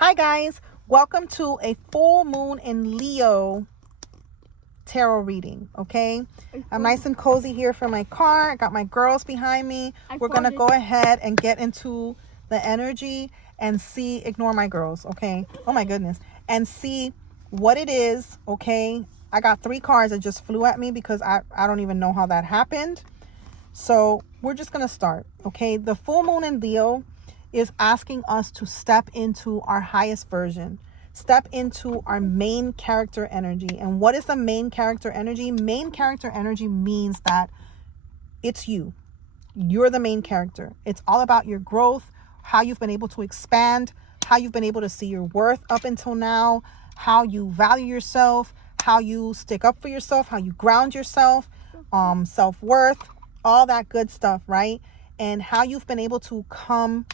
Hi guys, welcome to a full moon in Leo tarot reading. Okay, I'm nice and cozy here from my car. I got my girls behind me. We're gonna go ahead and get into the energy and see, ignore my girls, okay? Oh my goodness. And see what it is. Okay, I got 3 cards that just flew at me because I don't even know how that happened. So we're just gonna start. Okay, the full moon in Leo is asking us to step into our highest version, step into our main character energy. And what is the main character energy? Main character energy means that it's you. You're the main character. It's all about your growth, how you've been able to expand, how you've been able to see your worth up until now, how you value yourself, how you stick up for yourself, how you ground yourself, self-worth, all that good stuff, right? And how you've been able to come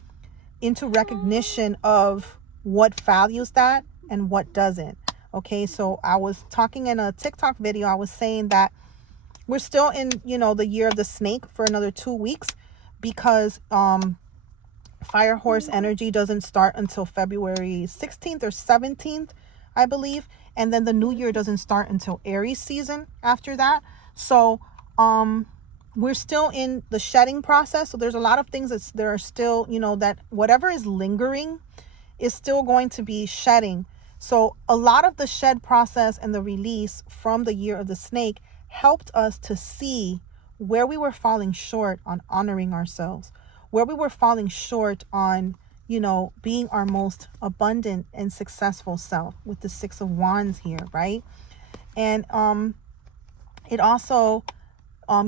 into recognition of what values that and what doesn't. Okay, so I was talking in a TikTok video, I was saying that we're still in, the year of the snake for another 2 weeks because fire horse energy doesn't start until February 16th or 17th, I believe. And then the new year doesn't start until Aries season after that. So we're still in the shedding process. So there's a lot of things that are still, that whatever is lingering is still going to be shedding. So a lot of the shed process and the release from the year of the snake helped us to see where we were falling short on honoring ourselves, where we were falling short on, being our most abundant and successful self with the 6 of Wands here, right? And it also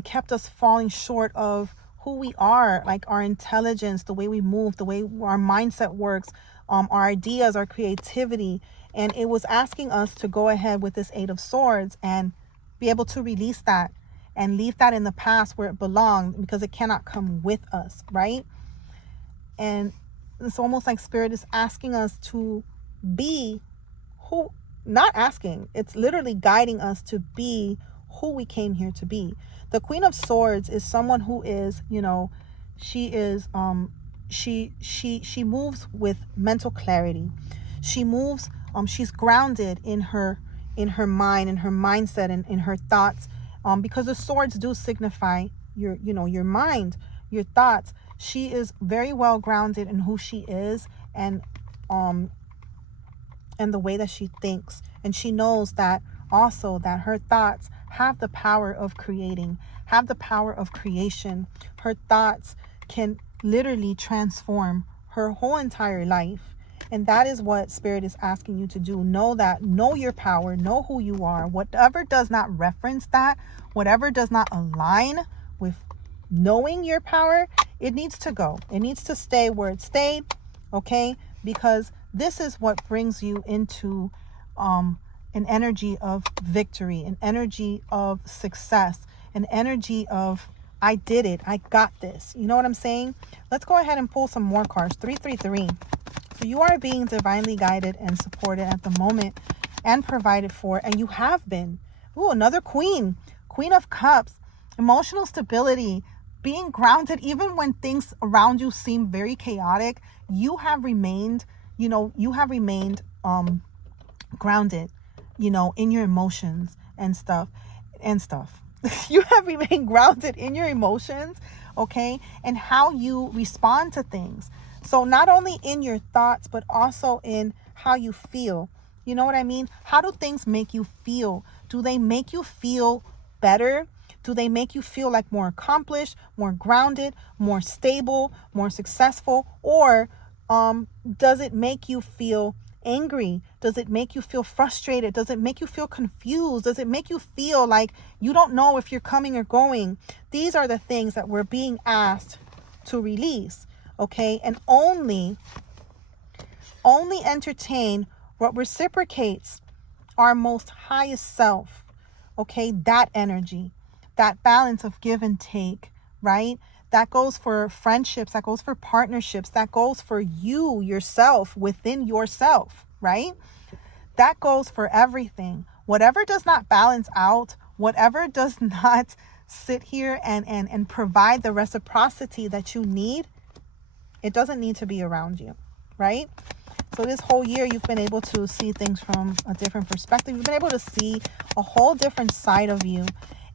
kept us falling short of who we are, like our intelligence, the way we move, the way our mindset works, our ideas, our creativity. And it was asking us to go ahead with this 8 of Swords and be able to release that and leave that in the past where it belonged, because it cannot come with us, right? And it's almost like Spirit is asking us to be who, not asking, it's literally guiding us to be who we came here to be. The Queen of Swords is someone who is, she is she moves with mental clarity. She moves, she's grounded in her mind, in her mindset, and in her thoughts, because the swords do signify your mind, your thoughts. She is very well grounded in who she is and the way that she thinks. And she knows that also that her thoughts have the power of creating, have the power of creation. Her thoughts can literally transform her whole entire life. And that is what Spirit is asking you to do. Know your power, know who you are. Whatever does not reference that, whatever does not align with knowing your power, it needs to go. It needs to stay where it stayed, okay? Because this is what brings you into an energy of victory, an energy of success, an energy of I did it, I got this. You know what I'm saying? Let's go ahead and pull some more cards. 333. So you are being divinely guided and supported at the moment and provided for, and you have been. Ooh, another Queen of Cups. Emotional stability, being grounded even when things around you seem very chaotic. You have remained grounded, in your emotions and stuff. You have remained grounded in your emotions, okay, and how you respond to things. So not only in your thoughts, but also in how you feel. You know what I mean? How do things make you feel? Do they make you feel better? Do they make you feel like more accomplished, more grounded, more stable, more successful? Or does it make you feel angry? Does it make you feel frustrated? Does it make you feel confused? Does it make you feel like you don't know if you're coming or going? These are the things that we're being asked to release, okay? And only entertain what reciprocates our most highest self, okay? That energy, that balance of give and take, right? That goes for friendships, that goes for partnerships, that goes for you, yourself, within yourself, right? That goes for everything. Whatever does not balance out, whatever does not sit here and provide the reciprocity that you need, it doesn't need to be around you, right? So this whole year, you've been able to see things from a different perspective. You've been able to see a whole different side of you.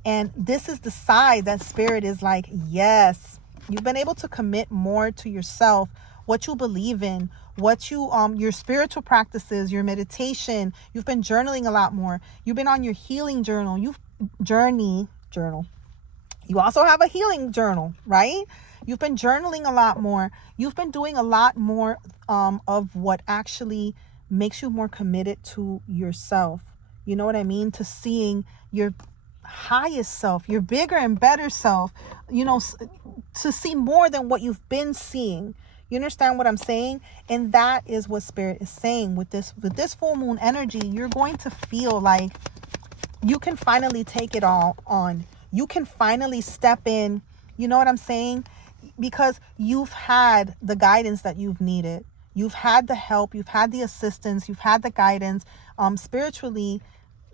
And this is the side that Spirit is like, yes. You've been able to commit more to yourself, what you believe in, what you your spiritual practices, your meditation. You've been journaling a lot more. You've been on your healing journal. Journal. You also have a healing journal, right? You've been journaling a lot more. You've been doing a lot more of what actually makes you more committed to yourself. You know what I mean? To seeing your highest self, your bigger and better self, you know, to see more than what you've been seeing. You understand what I'm saying? And that is what Spirit is saying with this full moon energy. You're going to feel like you can finally take it all on. You can finally step in. You know what I'm saying? Because you've had the guidance that you've needed. You've had the help. You've had the assistance. You've had the guidance. Spiritually,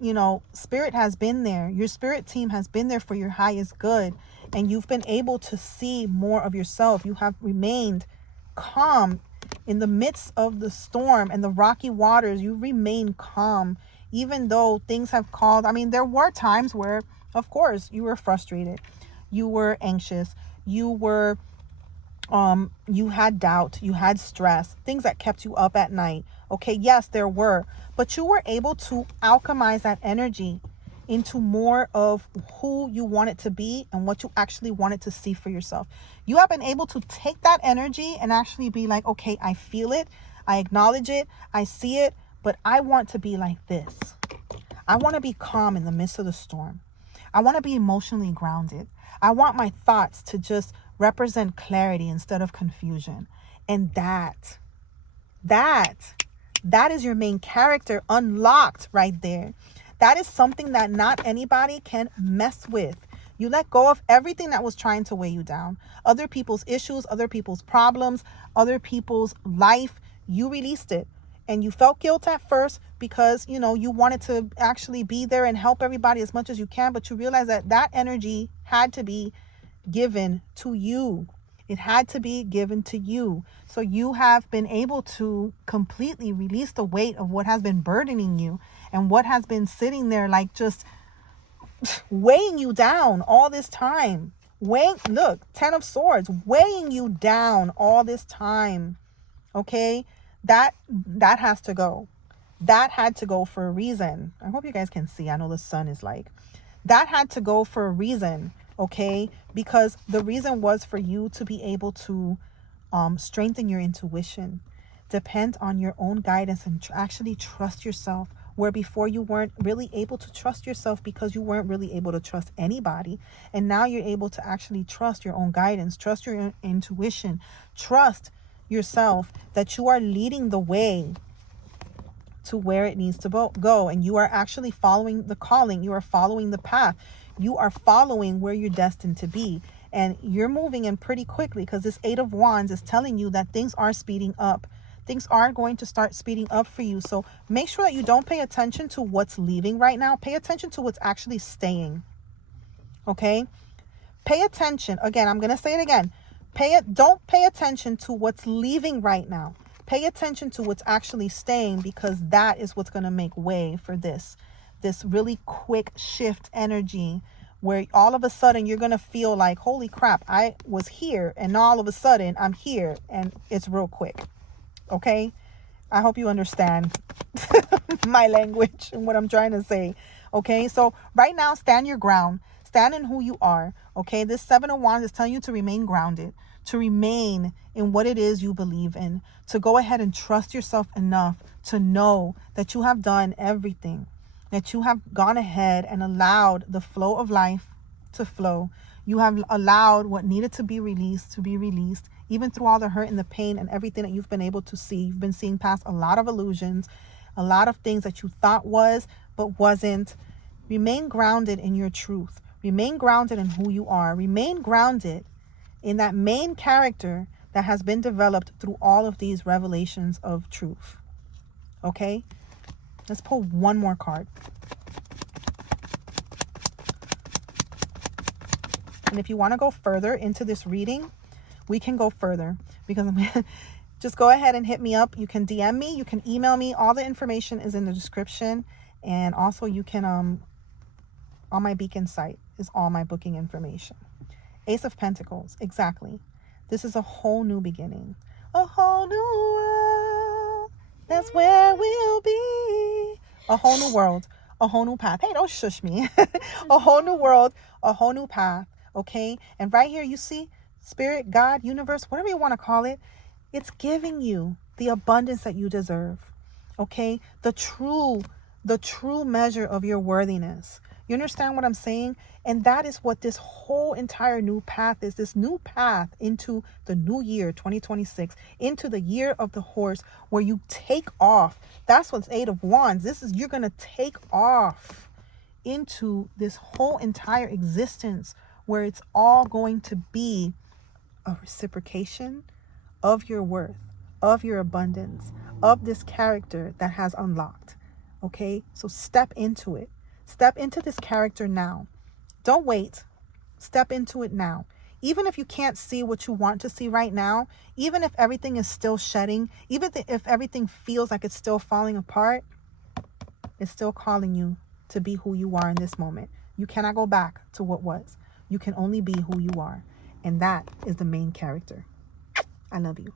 you know, Spirit has been there. Your spirit team has been there for your highest good. And you've been able to see more of yourself. You have remained calm in the midst of the storm and the rocky waters. You remain calm, even though things have called. I mean, there were times where, of course, you were frustrated. You were anxious. You were, you had doubt. You had stress, things that kept you up at night. Okay, yes, there were. But you were able to alchemize that energy into more of who you want it to be and what you actually wanted to see for yourself. You have been able to take that energy and actually be like, okay, I feel it. I acknowledge it. I see it. But I want to be like this. I want to be calm in the midst of the storm. I want to be emotionally grounded. I want my thoughts to just represent clarity instead of confusion. And that is your main character unlocked right there. That is something that not anybody can mess with. You let go of everything that was trying to weigh you down. Other people's issues, other people's problems, other people's life. You released it. And you felt guilt at first because, you know, you wanted to actually be there and help everybody as much as you can. But you realize that that energy had to be given to you. It had to be given to you. So you have been able to completely release the weight of what has been burdening you and what has been sitting there like just weighing you down all this time. Look, 10 of Swords, weighing you down all this time. Okay? That has to go. That had to go for a reason. I hope you guys can see. I know the sun is like, that had to go for a reason. Okay, because the reason was for you to be able to strengthen your intuition, depend on your own guidance, and actually trust yourself, where before you weren't really able to trust yourself because you weren't really able to trust anybody. And now you're able to actually trust your own guidance, trust your intuition, trust yourself that you are leading the way to where it needs to go. And you are actually following the calling. You are following the path. You are following where you're destined to be. And you're moving in pretty quickly because this 8 of Wands is telling you that things are speeding up. Things are going to start speeding up for you. So make sure that you don't pay attention to what's leaving right now. Pay attention to what's actually staying. Okay? Pay attention. Again, I'm going to say it again. Don't pay attention to what's leaving right now. Pay attention to what's actually staying, because that is what's going to make way for this really quick shift energy, where all of a sudden you're going to feel like, holy crap, I was here and all of a sudden I'm here, and it's real quick. Okay? I hope you understand my language and what I'm trying to say. Okay? So right now, stand your ground. Stand in who you are. Okay? This 7 of Wands is telling you to remain grounded, to remain in what it is you believe in, to go ahead and trust yourself enough to know that you have done everything, that you have gone ahead and allowed the flow of life to flow. You have allowed what needed to be released, even through all the hurt and the pain and everything that you've been able to see. You've been seeing past a lot of illusions, a lot of things that you thought was, but wasn't. Remain grounded in your truth. Remain grounded in who you are. Remain grounded in that main character that has been developed through all of these revelations of truth. Okay? Let's pull one more card. And if you want to go further into this reading, we can go further, because just go ahead and hit me up. You can DM me, you can email me. All the information is in the description. And also you can, on my Beacon site is all my booking information. Ace of Pentacles, exactly. This is a whole new beginning. A whole new world. That's where we'll be. A whole new world. A whole new path. Hey, don't shush me. A whole new world. A whole new path. Okay? And right here you see Spirit, God, universe, whatever you want to call it. It's giving you the abundance that you deserve. Okay? The true measure of your worthiness. You understand what I'm saying? And that is what this whole entire new path is. This new path into the new year, 2026, into the year of the horse, where you take off. That's what's Eight of Wands. You're going to take off into this whole entire existence where it's all going to be a reciprocation of your worth, of your abundance, of this character that has unlocked. Okay? So step into it. Step into this character now. Don't wait. Step into it now. Even if you can't see what you want to see right now, even if everything is still shedding, even if everything feels like it's still falling apart, it's still calling you to be who you are in this moment. You cannot go back to what was. You can only be who you are. And that is the main character. I love you.